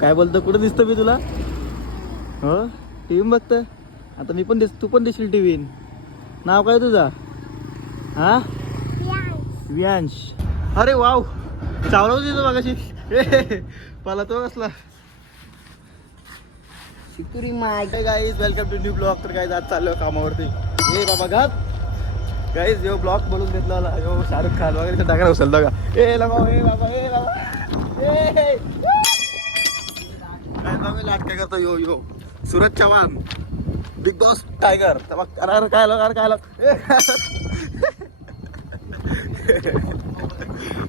काय बोलतो? कुठं दिसतो मी तुला? हो? टी व्ही बघतं? आता मी पण दिस तू पण दिसली टी व्ही नाव काय तुझा? हा? वियांश. अरे वाव! चावला होती तो मागाशी. मला तो कसला? शिकुरी माय. Guys welcome to new blog तर काय आज चाललो कामावरती. ए बाबा घात. गाईज यो ब्लॉग बोलून घेतला यो शाहरुख खान वगैरे टाकणार असेल बघा ए लगा ए बाबा ए बाबा. ए काय बघा लाट करतो? Yo yo. Suraj Chavan. Bigg Boss tiger तर अरे अरे काय लग अरे काय लग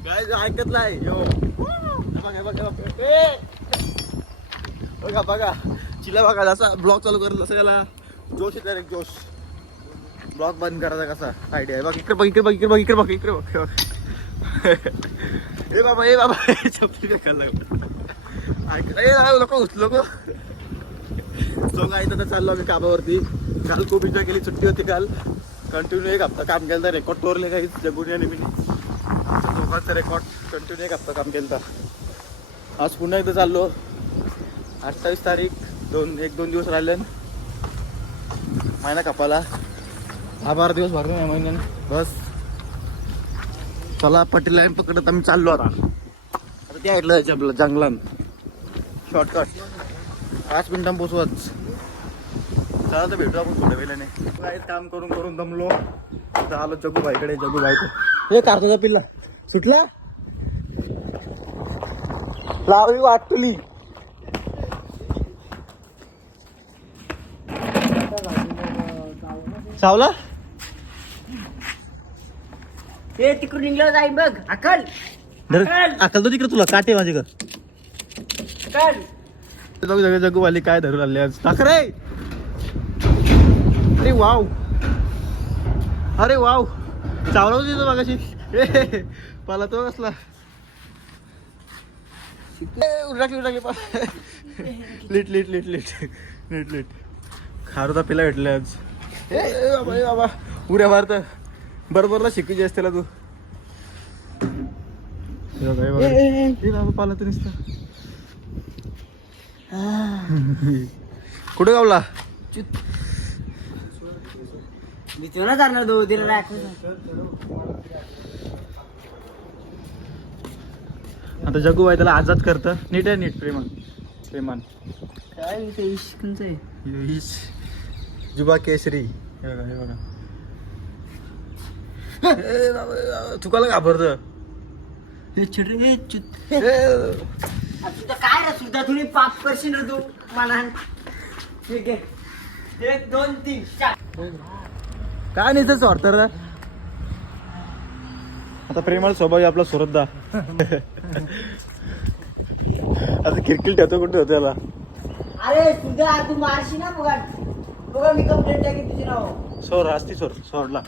काय ऐकत नाही. यो. हे बघा बघा चिला बघा. जसा ब्लॉग चालू करत असं याला. जोश येतो डायरेक्ट जोश. ब्लॉग बंद करायचा कसा? आयडिया बघ इकडे बघ इकडे बघ इकडे बघ इकडे बघ इकडे बघ. हे ए बाबा ए बाबा. चपली फेकायला लागला नको उचलो गो सो काय तर चाललो आम्ही कामावरती. काल खूप एन्जॉय केली सुट्टी होती काल. कंटिन्यू एक हप्ता काम केलं तर रेकॉर्ड तोरले काही जगून या निमित्त. आमच्या दोघांचा रेकॉर्ड कंटिन्यू एक हप्ता काम केलं तर आज पुन्हा एकदा चाललो. अठ्ठावीस तारीख दोन एक दोन दिवस राहिले. महिना कापाला दहा बारा दिवस भरले या महिन्याने. बस. चला पटेल लाईन पकडत आम्ही चाललो आता. आता ते ऐकलं आपलं जंगलात. शॉर्टकट पाच मिनिटां पोचवत. चला तर भेटू आपण थोड्या वेळाने काय काम करून करून दमलो. आता आलो जगू भाईकडे जगू भाई हे कारचा पिल्ला. सुटला? लावली वाटली. सावला? ते तिकडून निघलं जाईल बघ. अकल अकल अकल तो तिकडे तुला. काटे माझे का काय जगू जगू जगू वाली काय धरून आले आज? ठाकरे अरे वाव. अरे वाव. चावला होती तो मागाशी. पाला तो कसला? उडाकली उडाकली उडराकली पा lit lit lit lit. Lit lit. खारुदा पिला भेटले आज. ए ए, बाबा ए बाबा. उड्या मारत. बरोबरला शिकूची असते तू. पाला तर नुसतं. कुठे गावला? भीती ना जाणार दो दिला आता जगू बाई त्याला आजाद करतं. नीट आहे नीट प्रेमान. प्रेमान. काय ते इश्कच आहे? हीच जुबा केसरी. हे बघा हे बघा. चुकाला घाबरत हे चिड रे तुझं काय रे सुद्धा तुम्ही पाप करशील रे तू? मला ठीक आहे. एक दोन तीन चार. काय नाही तर स्वार्थ रे. आता प्रेमाला स्वभाव आपला सुरतदा आता किरकिल ठेवतो कुठे होतो त्याला अरे सुद्धा तू मारशी ना बघा बघा मी कंप्लेंट टाकेन तुझे नाव. सोर असती सोर सोडला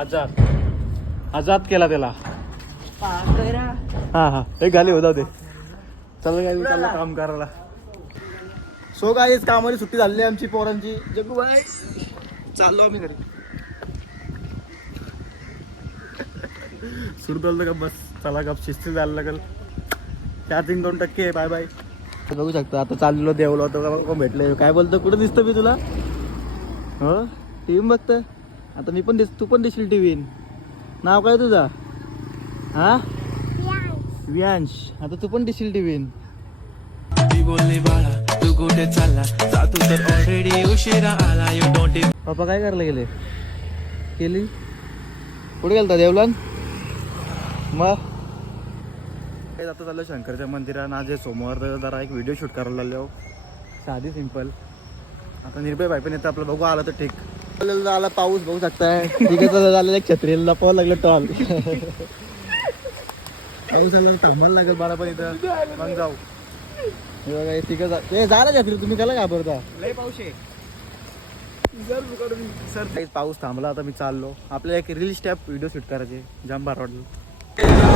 आजाद आजाद केला त्याला. हा हा. एक गाली होता ते चल काय चाललं काम करायला. सो काय कामाची सुट्टी झाली आहे आमची पोरांची. जगू बाय चाललो आम्ही घरी. सुरू का बस. चला गप शिस्ती जायला लागेल. चार्जिंग दोन टक्के आहे. बाय बाय बघू शकता आता चाललो देवलो होतो कोण भेटले काय बोलतो कुठं दिसतं मी तुला? हो? टी व्ही बघतं आता मी पण दिस तू पण दिसली टी व्ही नाव काय तुझा? हा? वियांश. आता तू पण दिसशील टीव्हीन बोलली बाळा तू कुठे चालला? जा तू तर ऑलरेडी उशिरा आला. यू डोंट पप्पा काय करायला गेले? केली? कुठे गेलता देवलान? मग? काय आता चाललं शंकरच्या मंदिरात आज सोमवार तर जरा एक व्हिडिओ शूट करायला लागलो. साधी सिंपल आता निर्भय भाई पण येतं आपलं बघू आलं तर ठीक. आला पाऊस बघू शकताय. ठीक आहे तर झालेलं एक छत्रीला लपवावं लागलं टॉल. पाऊस आला तर थांबायला लागेल मला पण इथं मग जाऊ हे बघा हे तिघं जा ए, तुम्ही त्याला घाबरता. लय पाऊस आहे. सर. काही पाऊस थांबला आता मी चाललो. आपल्याला एक रील स्टॅप व्हिडिओ शूट करायचे जाम भार वाटलं.